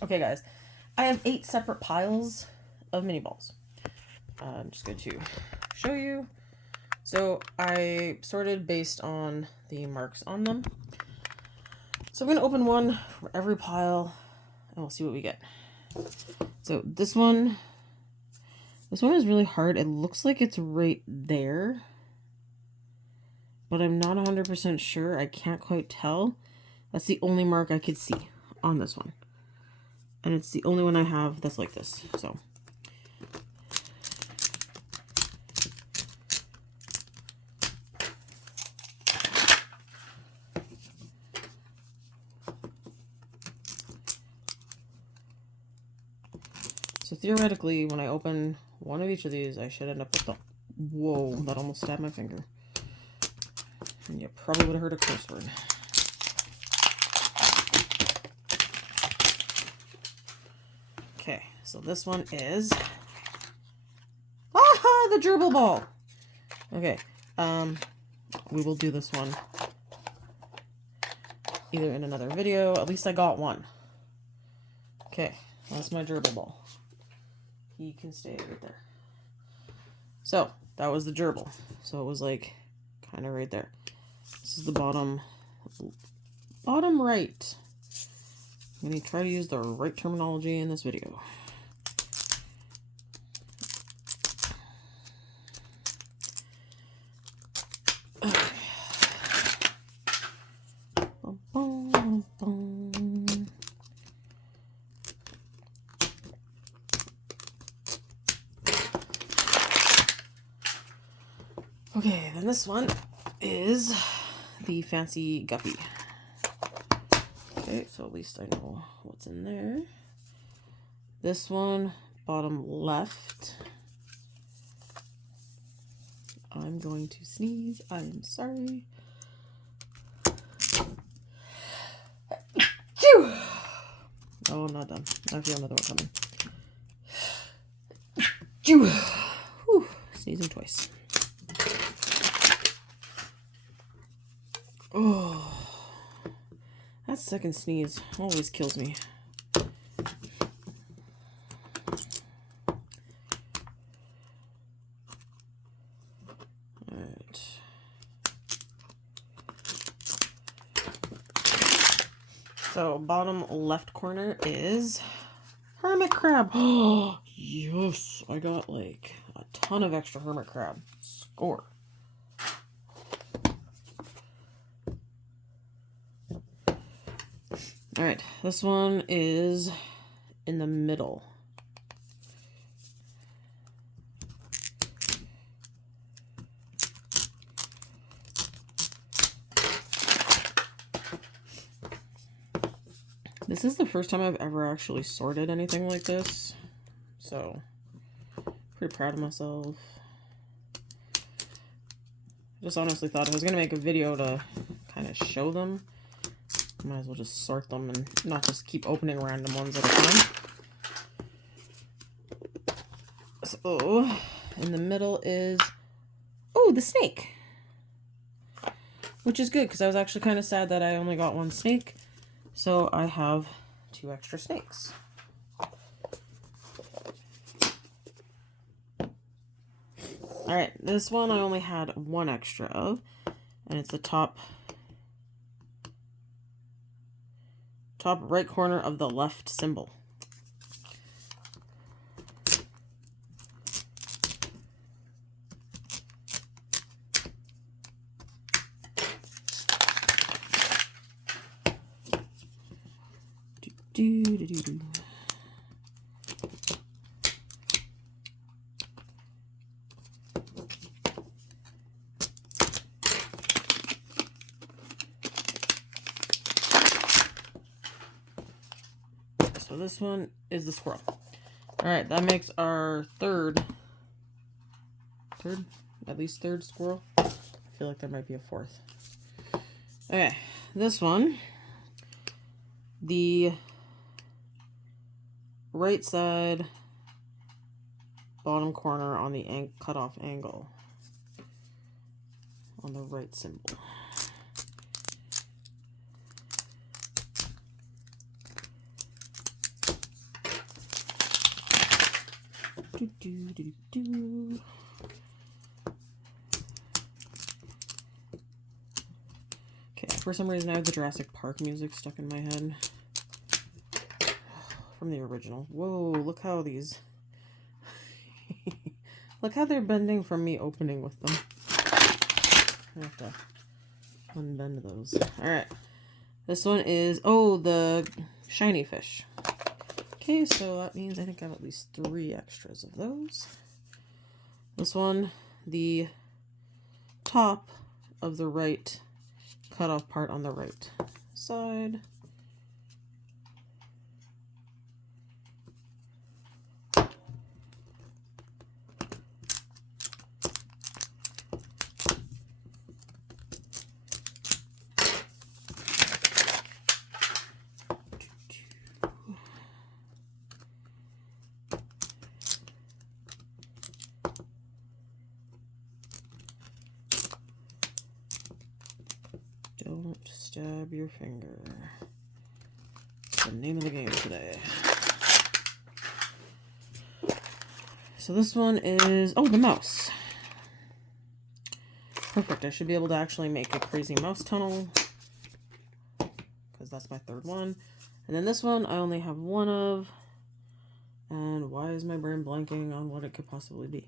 Okay, guys, I have 8 separate piles of mini balls. I'm just going to show you. So I sorted based on the marks on them. So I'm going to open one for every pile, and we'll see what we get. So this one is really hard. It looks like it's right there, but I'm not 100% sure. I can't quite tell. That's the only mark I could see on this one. And it's the only one I have that's like this. So theoretically, when I open one of each of these, I should end up with the... Whoa, that almost stabbed my finger. And you probably would have heard a curse word. Okay, so this one is... Aha! The gerbil ball! Okay, we will do this one either in another video. At least I got one. Okay, that's my gerbil ball. He can stay right there. So, that was the gerbil. So it was like, kind of right there. This is the bottom right. I'm going to try to use the right terminology in this video. Okay, then this one is the fancy guppy. Okay, so at least I know what's in there. This one, bottom left. I'm going to sneeze. I'm sorry. Oh, I'm not done. I feel another one coming. Whew, sneezing twice. Oh, that second sneeze always kills me. Alright. So, bottom left corner is hermit crab. Oh, yes! I got like a ton of extra hermit crab. Score. Alright, this one is in the middle. This is the first time I've ever actually sorted anything like this, so pretty proud of myself. I just honestly thought I was going to make a video to kind of show them. Might as well just sort them and not just keep opening random ones at a time. So, in the middle is, oh, the snake. Which is good, because I was actually kind of sad that I only got one snake. So I have 2 extra snakes. Alright, this one I only had 1 extra of. And it's the top right corner of the left symbol. So this one is the squirrel. Alright, that makes our third, at least third squirrel. I feel like there might be a 4th. Okay, this one, the right side bottom corner on the cutoff angle on the right symbol. Okay, for some reason I have the Jurassic Park music stuck in my head. From the original. Whoa, look how these... Look how they're bending from me opening with them. I have to unbend those. Alright. This one is... Oh, the shiny fish. Okay, so that means I think I have at least 3 extras of those. This one, the top of the right cut off part on the right side. Don't stab your finger. That's the name of the game today. So this one is... Oh, the mouse. Perfect. I should be able to actually make a crazy mouse tunnel. Because that's my 3rd one. And then this one I only have 1 of. And why is my brain blanking on what it could possibly be?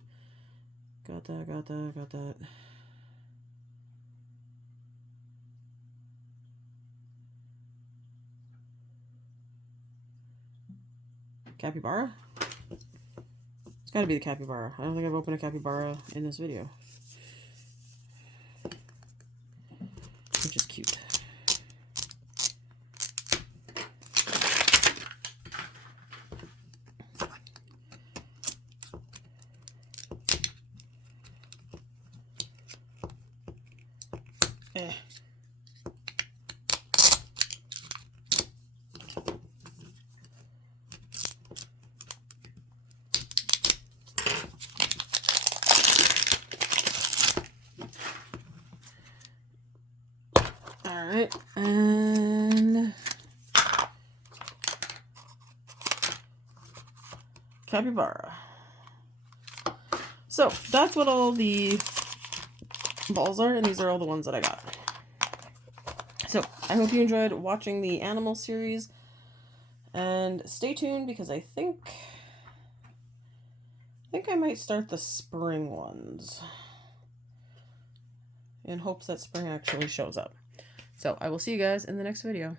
Got that, got that, got that. Capybara? It's gotta be the capybara. I don't think I've opened a capybara in this video. Which is cute. Eh. Alright, and capybara. So that's what all the balls are, and these are all the ones that I got. So I hope you enjoyed watching the animal series, and stay tuned because I think I might start the spring ones in hopes that spring actually shows up. So I will see you guys in the next video.